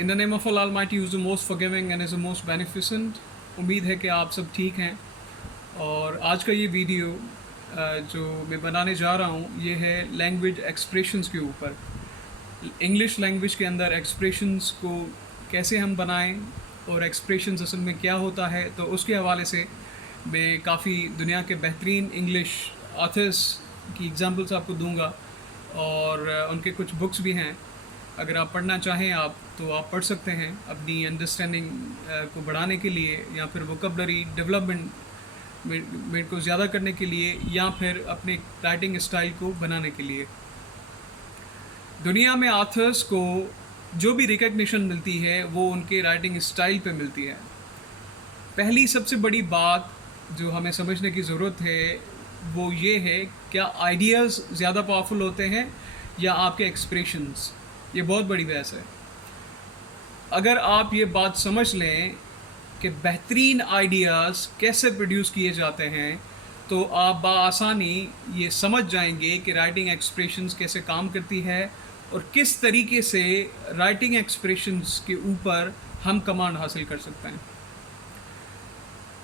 In the name of Al almighty who is the most forgiving and is the most beneficent. उम्मीद है कि आप सब ठीक हैं। और आज का ये वीडियो जो मैं बनाने जा रहा हूँ ये है लैंग्वेज एक्सप्रेशंस के ऊपर। इंग्लिश लैंग्वेज के अंदर एक्सप्रेशंस को कैसे हम बनाएं और एक्सप्रेशंस असल में क्या होता है, तो उसके हवाले से मैं काफ़ी दुनिया के बेहतरीन इंग्लिश ऑथर्स की एग्जांपल्स आपको दूंगा और उनके कुछ बुक्स भी हैं। अगर आप पढ़ना चाहें आप तो आप पढ़ सकते हैं अपनी अंडरस्टैंडिंग को बढ़ाने के लिए, या फिर वोकैबुलरी डेवलपमेंट में को ज़्यादा करने के लिए, या फिर अपने राइटिंग स्टाइल को बनाने के लिए। दुनिया में ऑथर्स को जो भी रिकग्निशन मिलती है वो उनके राइटिंग स्टाइल पे मिलती है। पहली सबसे बड़ी बात जो हमें समझने की ज़रूरत है वो ये है, क्या आइडियाज़ ज़्यादा पावरफुल होते हैं या आपके एक्सप्रेशंस? ये बहुत बड़ी बहस है। अगर आप ये बात समझ लें कि बेहतरीन आइडियाज़ कैसे प्रोड्यूस किए जाते हैं, तो आप बआसानी ये समझ जाएंगे कि राइटिंग एक्सप्रेशंस कैसे काम करती है और किस तरीके से राइटिंग एक्सप्रेशंस के ऊपर हम कमांड हासिल कर सकते हैं।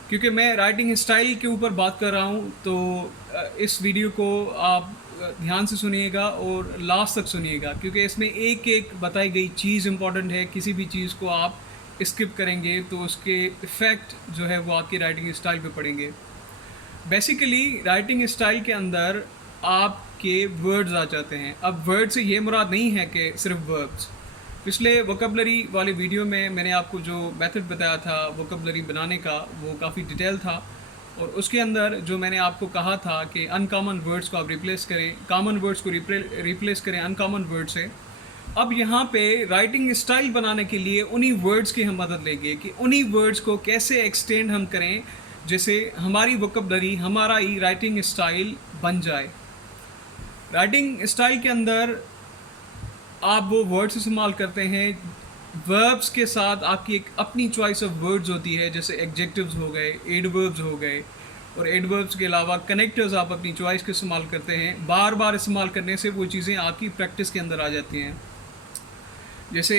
क्योंकि मैं राइटिंग स्टाइल के ऊपर बात कर रहा हूँ, तो इस वीडियो को आप ध्यान से सुनिएगा और लास्ट तक सुनिएगा, क्योंकि इसमें एक एक बताई गई चीज़ इम्पॉर्टेंट है। किसी भी चीज़ को आप स्किप करेंगे तो उसके इफ़ेक्ट जो है वो आपकी राइटिंग स्टाइल पे पड़ेंगे। बेसिकली राइटिंग स्टाइल के अंदर आपके वर्ड्स आ जाते हैं। अब वर्ड से ये मुराद नहीं है कि सिर्फ वर्ब्स। पिछले वोकैबुलरी वाले वीडियो में मैंने आपको जो मेथड बताया था वोकैबुलरी बनाने का, वो काफ़ी डिटेल था, और उसके अंदर जो मैंने आपको कहा था कि अनकॉमन वर्ड्स को आप रिप्लेस करें, कॉमन वर्ड्स को रिप्लेस करें अनकॉमन वर्ड से। अब यहाँ पे राइटिंग स्टाइल बनाने के लिए उन्हीं वर्ड्स की हम मदद लेंगे कि उन्हीं वर्ड्स को कैसे एक्सटेंड हम करें जैसे हमारी वोकैबुलरी, हमारा ही राइटिंग स्टाइल बन जाए। राइटिंग स्टाइल के अंदर आप वो वर्ड्स इस्तेमाल करते हैं, वर्ब्स के साथ आपकी एक अपनी चॉइस ऑफ वर्ड्स होती है, जैसे एडजेक्टिव्स हो गए, एडवर्ब्स हो गए, और एडवर्ब्स के अलावा कनेक्टर्स आप अपनी चॉइस के इस्तेमाल करते हैं। बार बार इस्तेमाल करने से वो चीज़ें आपकी प्रैक्टिस के अंदर आ जाती हैं। जैसे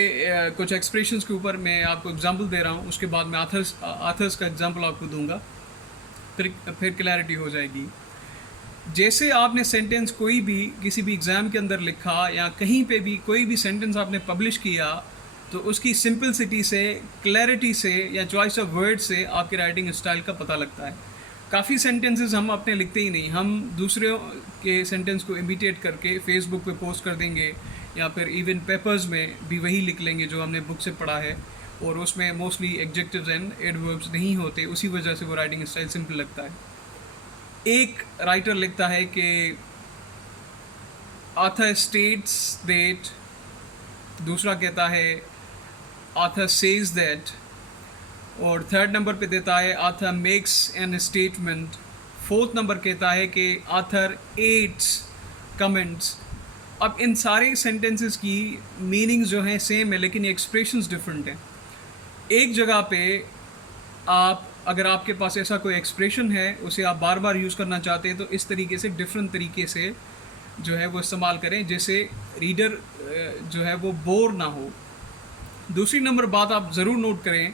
कुछ एक्सप्रेशंस के ऊपर मैं आपको एग्जांपल दे रहा हूँ, उसके बाद मैं आथर्स का एग्जांपल आपको दूंगा, फिर क्लैरिटी हो जाएगी। जैसे आपने सेंटेंस कोई भी किसी भी एग्ज़ाम के अंदर लिखा या कहीं पे भी कोई भी सेंटेंस आपने पब्लिश किया, तो उसकी सिंपलिसिटी से, क्लैरिटी से या चॉइस ऑफ वर्ड से आपके राइटिंग स्टाइल का पता लगता है। काफ़ी सेंटेंसेस हम अपने लिखते ही नहीं, हम दूसरों के सेंटेंस को इमिटेट करके फेसबुक पे पोस्ट कर देंगे, या फिर इवन पेपर्स में भी वही लिख लेंगे जो हमने बुक से पढ़ा है, और उसमें मोस्टली एडजेक्टिव्स एंड एडवर्ब्स नहीं होते। उसी वजह से वो राइटिंग स्टाइल सिंपल लगता है। एक राइटर लिखता है कि ऑथर स्टेट्स दैट, दूसरा कहता है ऑथर सेज दैट, और थर्ड नंबर पे देता है author makes an statement, fourth number कहता है कि ऑथर एड्स कमेंट्स। अब इन सारे सेंटेंसेस की मीनिंग्स जो हैं सेम है, लेकिन एक्सप्रेशंस डिफरेंट हैं। एक जगह पे आप, अगर आपके पास ऐसा कोई एक्सप्रेशन है, उसे आप बार बार यूज़ करना चाहते हैं, तो इस तरीके से डिफरेंट तरीके से जो है वो इस्तेमाल करें, जैसे रीडर जो है वो बोर ना हो। दूसरी नंबर बात आप ज़रूर नोट करें,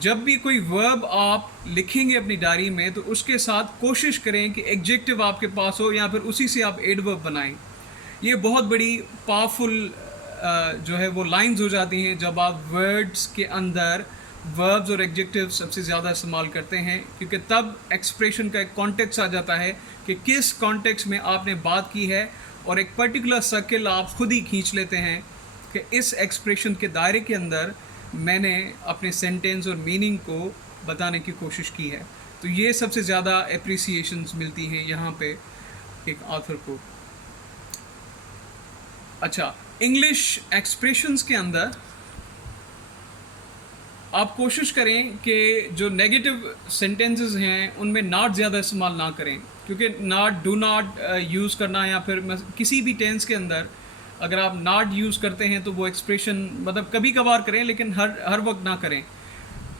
जब भी कोई वर्ब आप लिखेंगे अपनी डायरी में, तो उसके साथ कोशिश करें कि एडजेक्टिव आपके पास हो, या फिर उसी से आप एडवर्ब बनाएं। ये बहुत बड़ी पावरफुल जो है वो लाइंस हो जाती हैं जब आप वर्ड्स के अंदर वर्ब्स और एडजेक्टिव सबसे ज़्यादा इस्तेमाल करते हैं, क्योंकि तब एक्सप्रेशन का एक कॉन्टेक्स्ट आ जाता है कि किस कॉन्टेक्स्ट में आपने बात की है, और एक पर्टिकुलर सर्किल आप खुद ही खींच लेते हैं कि इस एक्सप्रेशन के दायरे के अंदर मैंने अपने सेंटेंस और मीनिंग को बताने की कोशिश की है। तो ये सबसे ज़्यादा एप्रिसिएशंस मिलती हैं यहाँ पे एक ऑथर को। अच्छा, इंग्लिश एक्सप्रेशंस के अंदर आप कोशिश करें कि जो नेगेटिव सेंटेंसेस हैं उनमें नॉट ज़्यादा इस्तेमाल ना करें, क्योंकि नॉट, डू नॉट यूज़ करना, या फिर किसी भी टेंस के अंदर अगर आप नॉट यूज़ करते हैं तो वो एक्सप्रेशन मतलब कभी कभार करें, लेकिन हर वक्त ना करें।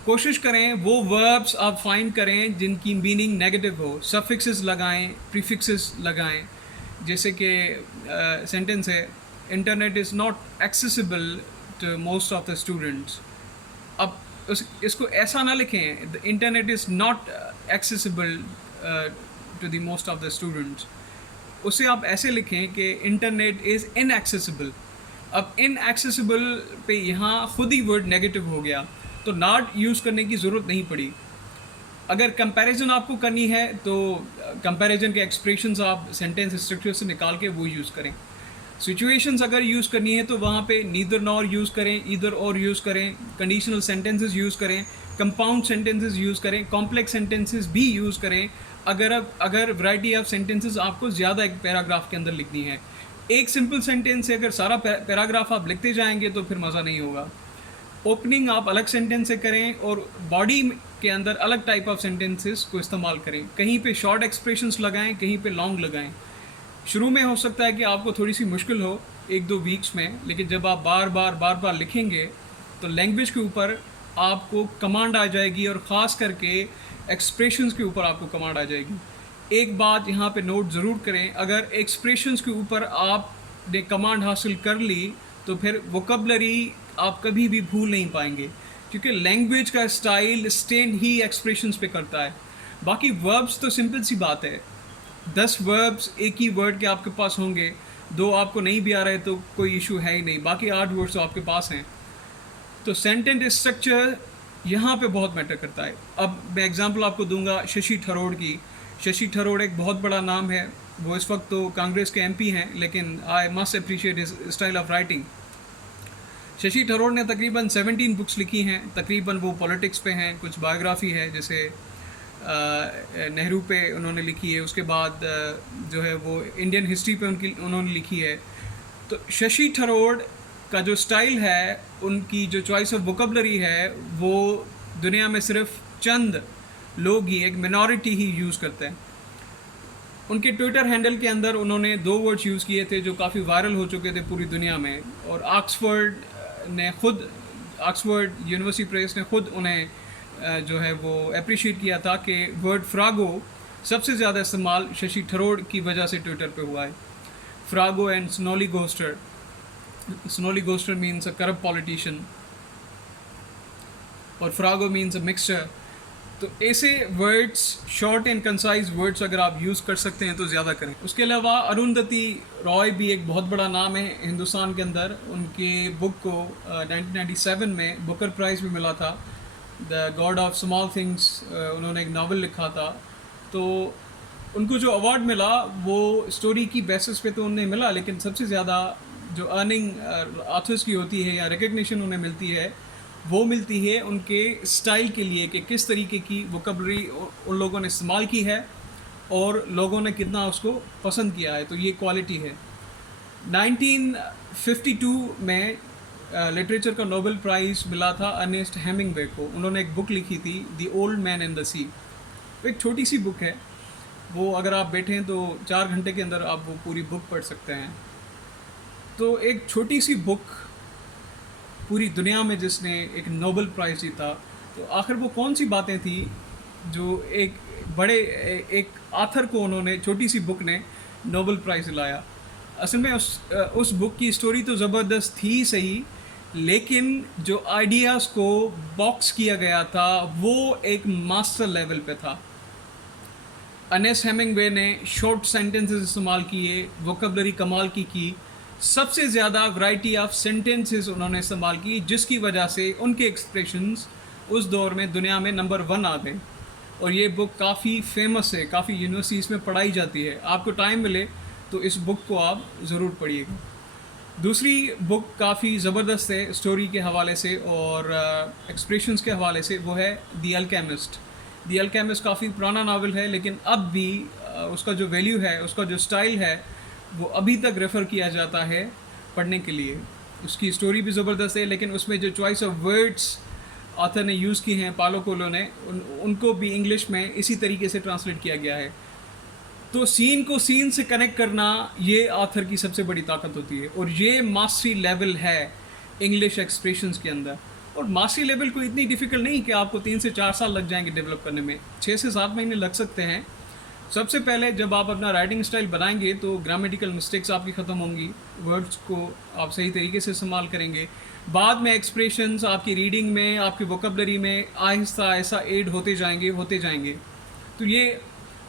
कोशिश करें वो वर्ब्स आप फाइंड करें जिनकी मीनिंग नेगेटिव हो, सफिक्सेस लगाएं, प्रीफिक्सेस लगाएं। जैसे कि सेंटेंस है, internet is not accessible not most of the students. अब इसको ऐसा ना लिखें, the internet is not accessible to the most of the students. उसे आप ऐसे लिखें कि इंटरनेट इज़ इनएक्सेसिबल. अब इनएक्सेसिबल पे यहाँ खुद ही वर्ड नेगेटिव हो गया, तो नॉट यूज़ करने की ज़रूरत नहीं पड़ी. अगर कंपैरिजन आपको करनी है तो कंपैरिजन के एक्सप्रेशंस आप सेंटेंस स्ट्रक्चर से निकाल के वो यूज़ करें. सिचुएशंस अगर यूज़ करनी है तो वहाँ पे नीदर नॉर यूज़ करें, ईदर और यूज़ करें, कंडीशनल सेंटेंसेस यूज़ करें, कंपाउंड सेंटेंसेस यूज़ करें, कॉम्प्लेक्स सेंटेंसेस भी यूज़ करें. अगर वैरायटी ऑफ सेंटेंसेस आपको ज़्यादा एक पैराग्राफ के अंदर लिखनी है. एक सिंपल सेंटेंस से अगर सारा पैराग्राफ आप लिखते जाएंगे तो फिर मज़ा नहीं होगा. ओपनिंग आप अलग सेंटेंस से करें और बॉडी के अंदर अलग टाइप ऑफ सेंटेंसेस को इस्तेमाल करें. कहीं पे शॉर्ट एक्सप्रेशंस लगाएं, कहीं पे लॉन्ग लगाएं. शुरू में हो सकता है कि आपको थोड़ी सी मुश्किल हो 1-2 वीक्स में, लेकिन जब आप बार बार लिखेंगे तो लैंग्वेज के ऊपर आपको कमांड आ जाएगी और ख़ास करके एक्सप्रेशंस के ऊपर आपको कमांड आ जाएगी. एक बात यहाँ पे नोट ज़रूर करें, अगर एक्सप्रेशंस के ऊपर आपने कमांड हासिल कर ली तो फिर वोकैबुलरी आप कभी भी भूल नहीं पाएंगे, क्योंकि लैंग्वेज का स्टाइल स्टैंड ही एक्सप्रेशंस पे करता है. बाकी वर्ब्स तो सिंपल सी बात है, 10 वर्ब्स एक ही वर्ड के आपके पास होंगे, 2 आपको नहीं भी आ रहे तो कोई इशू है ही नहीं, बाकी 8 वर्ड्स तो आपके पास हैं. तो सेंटेंस स्ट्रक्चर यहाँ पे बहुत मैटर करता है. अब मैं एग्जांपल आपको दूंगा शशि थरूर की. शशि थरूर एक बहुत बड़ा नाम है, वो इस वक्त तो कांग्रेस के MP हैं, लेकिन I must appreciate his style of writing. Shashi Tharoor ने तकरीबन 17 बुक्स लिखी हैं. तकरीबन वो पॉलिटिक्स पे हैं, कुछ बायोग्राफी है, जैसे नेहरू पे उन्होंने लिखी है, उसके बाद जो है वो इंडियन हिस्ट्री पे उन्होंने लिखी है. तो शशि थरूर का जो स्टाइल है, उनकी जो चॉइस ऑफ वोकैबुलरी है, वो दुनिया में सिर्फ चंद लोग ही, एक मिनॉरिटी ही यूज़ करते हैं. उनके ट्विटर हैंडल के अंदर उन्होंने 2 वर्ड्स यूज़ किए थे जो काफ़ी वायरल हो चुके थे पूरी दुनिया में, और ऑक्सफोर्ड यूनिवर्सिटी प्रेस ने खुद उन्हें जो है वो अप्रिशिएट किया था कि वर्ड फ्रागो सबसे ज़्यादा इस्तेमाल शशि थरूर की वजह से ट्विटर पे हुआ है. Farrago and snollygoster. Snollygoster means a corrupt politician और फ्रागो मीन्स अ मिक्सचर. तो ऐसे words, short and concise words अगर आप यूज़ कर सकते हैं तो ज़्यादा करें. उसके अलावा अरुंधति रॉय भी एक बहुत बड़ा नाम है हिंदुस्तान के अंदर. उनके बुक को 1997 में बुकर प्राइज़ भी मिला था. The God of small things उन्होंने एक नावल लिखा था. तो उनको जो अवार्ड मिला वो स्टोरी की बेसिस पे तो उन्हें मिला, लेकिन सबसे ज़्यादा जो अर्निंग ऑथर्स की होती है या रिकग्निशन उन्हें मिलती है, वो मिलती है उनके स्टाइल के लिए कि किस तरीके की वोकैबुलरी उन लोगों ने इस्तेमाल की है और लोगों ने कितना उसको पसंद किया है. तो ये क्वालिटी है. 1952 में लिटरेचर का नोबेल प्राइज़ मिला था अर्नेस्ट हेमिंगवे को. उन्होंने एक बुक लिखी थी, the old man and the sea. एक छोटी सी बुक है, वो अगर आप बैठें तो 4 घंटे के अंदर आप वो पूरी बुक पढ़ सकते हैं. तो एक छोटी सी बुक पूरी दुनिया में जिसने एक नोबेल प्राइज़ जीता, तो आखिर वो कौन सी बातें थी जो एक आथर को उन्होंने, छोटी सी बुक ने नोबेल प्राइज़ दिलाया. असल में उस बुक की स्टोरी तो ज़बरदस्त थी सही, लेकिन जो आइडियाज़ को बॉक्स किया गया था वो एक मास्टर लेवल पे था. अर्नेस्ट हेमिंगवे ने शॉर्ट सेंटेंसेस इस्तेमाल किए, वोकैबुलरी कमाल की सबसे ज़्यादा वैरायटी ऑफ सेंटेंसेस उन्होंने इस्तेमाल की, जिसकी वजह से उनके एक्सप्रेशंस उस दौर में दुनिया में नंबर 1 आ गए. और ये बुक काफ़ी फेमस है, काफ़ी यूनिवर्सिटीज़ में पढ़ाई जाती है. आपको टाइम मिले तो इस बुक को आप ज़रूर पढ़िएगा. दूसरी बुक काफ़ी ज़बरदस्त है स्टोरी के हवाले से और एक्सप्रेशंस के हवाले से, वो है द अल्केमिस्ट. द अल्केमिस्ट काफ़ी पुराना नावल है, लेकिन अब भी उसका जो वैल्यू है, उसका जो स्टाइल है, वो अभी तक रेफ़र किया जाता है पढ़ने के लिए. उसकी स्टोरी भी ज़बरदस्त है, लेकिन उसमें जो चॉइस ऑफ वर्ड्स ऑथर ने यूज़ की हैं, पालो कोलो ने, उनको भी इंग्लिश में इसी तरीके से ट्रांसलेट किया गया है. तो सीन को सीन से कनेक्ट करना ये ऑथर की सबसे बड़ी ताकत होती है, और ये मास्टरी लेवल है इंग्लिश एक्सप्रेशंस के अंदर. और मास्टरी लेवल को इतनी डिफ़िकल्ट नहीं कि आपको 3 से 4 साल लग जाएंगे डेवलप करने में, 6 से 7 महीने लग सकते हैं. सबसे पहले जब आप अपना राइटिंग स्टाइल बनाएंगे तो ग्रामेटिकल मिस्टेक्स आपकी ख़त्म होंगी, वर्ड्स को आप सही तरीके से इस्तेमाल करेंगे। बाद में एक्सप्रेशंस आपकी रीडिंग में, आपकी वोकेबलरी में आहिस्ता ऐसा ऐड होते जाएंगे। तो ये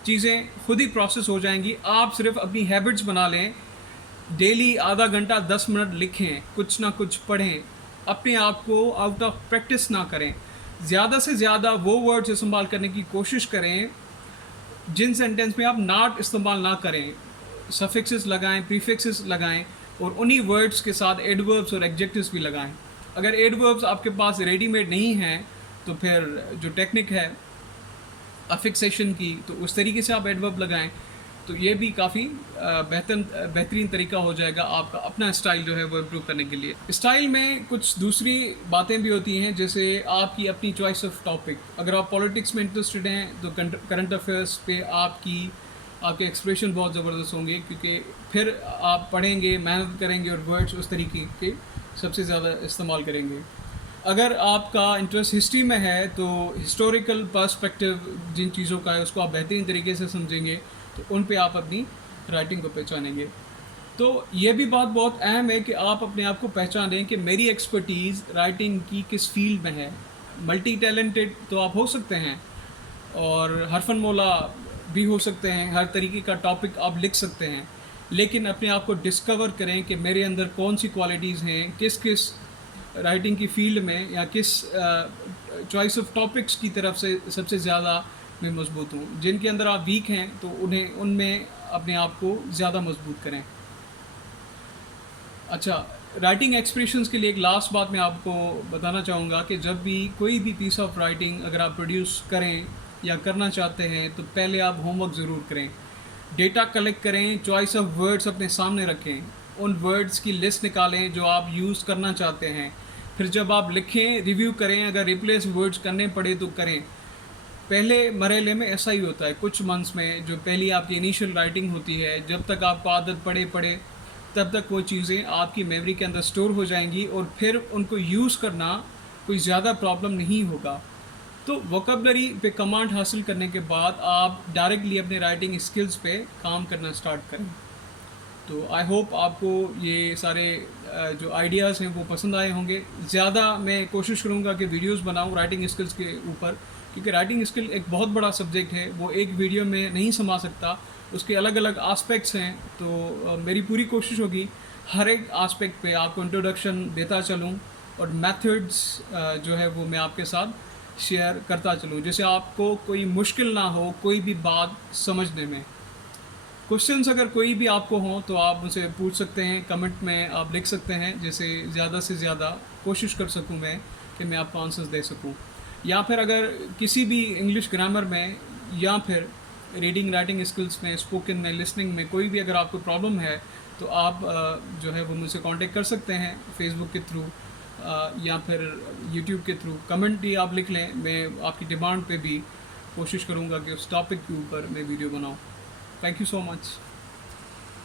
चीज़ें खुद ही प्रोसेस हो जाएंगी। आप सिर्फ अपनी हैबिट्स बना लें, डेली आधा घंटा 10 मिनट लिखें, कुछ ना कुछ पढ़ें, अपने आप को आउट ऑफ प्रैक्टिस ना करें। ज़्यादा से ज़्यादा वो वर्ड्स इस्तेमाल करने की कोशिश करें जिन सेंटेंस में आप नॉट इस्तेमाल ना करें। सफिक्सेस लगाएं, प्रीफिक्सेस लगाएं और उन्हीं वर्ड्स के साथ एडवर्ब्स और एडजेक्टिव्स भी लगाएं। अगर एडवर्ब्स आपके पास रेडीमेड नहीं हैं तो फिर जो टेक्निक है अफिक्सेशन की, तो उस तरीके से आप एडवर्ब लगाएं, तो ये भी काफ़ी बेहतरीन तरीका हो जाएगा आपका अपना स्टाइल जो है वो इम्प्रूव करने के लिए। स्टाइल में कुछ दूसरी बातें भी होती हैं, जैसे आपकी अपनी चॉइस ऑफ टॉपिक। अगर आप पॉलिटिक्स में इंटरेस्टेड हैं तो करंट अफेयर्स पे आपके एक्सप्रेशन बहुत ज़बरदस्त होंगे, क्योंकि फिर आप पढ़ेंगे, मेहनत करेंगे और वर्ड्स उस तरीके के सबसे ज़्यादा इस्तेमाल करेंगे। अगर आपका इंटरेस्ट हिस्ट्री में है तो हिस्टोरिकल पर्सपेक्टिव जिन चीज़ों का है उसको आप बेहतरीन तरीके से समझेंगे, तो उन पे आप अपनी राइटिंग को पहचानेंगे। तो ये भी बात बहुत अहम है कि आप अपने आप को पहचानें कि मेरी एक्सपर्टीज़ राइटिंग की किस फील्ड में है। मल्टी टैलेंटेड तो आप हो सकते हैं और हरफन मौला भी हो सकते हैं, हर तरीके का टॉपिक आप लिख सकते हैं, लेकिन अपने आप को डिस्कवर करें कि मेरे अंदर कौन सी क्वालिटीज़ हैं, किस किस राइटिंग की फील्ड में या किस चॉइस ऑफ टॉपिक्स की तरफ से सबसे ज़्यादा मैं मजबूत हूँ। जिनके अंदर आप वीक हैं तो उनमें अपने आप को ज़्यादा मजबूत करें। अच्छा, राइटिंग एक्सप्रेशंस के लिए एक लास्ट बात मैं आपको बताना चाहूँगा कि जब भी कोई भी पीस ऑफ राइटिंग अगर आप प्रोड्यूस करें या करना चाहते हैं तो पहले आप होमवर्क ज़रूर करें, डेटा कलेक्ट करें, चॉइस ऑफ वर्ड्स अपने सामने रखें, उन वर्ड्स की लिस्ट निकालें जो आप यूज़ करना चाहते हैं। फिर जब आप लिखें रिव्यू करें, अगर रिप्लेस वर्ड्स करने पड़े तो करें। पहले मरहले में ऐसा ही होता है, कुछ मंथ्स में जो पहली आपकी इनिशियल राइटिंग होती है, जब तक आपको आदत पड़े तब तक वो चीज़ें आपकी मेमोरी के अंदर स्टोर हो जाएंगी और फिर उनको यूज़ करना कोई ज़्यादा प्रॉब्लम नहीं होगा। तो वोकेबलरी पे कमांड हासिल करने के बाद आप डायरेक्टली अपने राइटिंग स्किल्स पे काम करना स्टार्ट करें। तो आई होप आपको ये सारे जो आइडियाज़ हैं वो पसंद आए होंगे। ज़्यादा मैं कोशिश करूँगा कि वीडियोस बनाऊँ राइटिंग स्किल्स के ऊपर, क्योंकि राइटिंग स्किल एक बहुत बड़ा सब्जेक्ट है, वो एक वीडियो में नहीं समा सकता, उसके अलग अलग आस्पेक्ट्स हैं। तो मेरी पूरी कोशिश होगी हर एक आस्पेक्ट पे आपको इंट्रोडक्शन देता चलूँ और मेथड्स जो है वो मैं आपके साथ शेयर करता चलूँ, जैसे आपको कोई मुश्किल ना हो कोई भी बात समझने में। क्वेश्चंस अगर कोई भी आपको हो तो आप मुझसे पूछ सकते हैं, कमेंट में आप लिख सकते हैं, जैसे ज़्यादा से ज़्यादा कोशिश कर सकूं मैं कि मैं आपको आंसर्स दे सकूं। या फिर अगर किसी भी इंग्लिश ग्रामर में या फिर रीडिंग राइटिंग स्किल्स में, स्पोकन में, लिसनिंग में कोई भी अगर आपको प्रॉब्लम है तो आप जो है वो मुझसे कांटेक्ट कर सकते हैं फेसबुक के थ्रू या फिर यूट्यूब के थ्रू। कमेंट ही आप लिख लें, मैं आपकी डिमांड पे भी कोशिश करूँगा कि उस टॉपिक के ऊपर मैं वीडियो बनाऊँ। Thank you so much.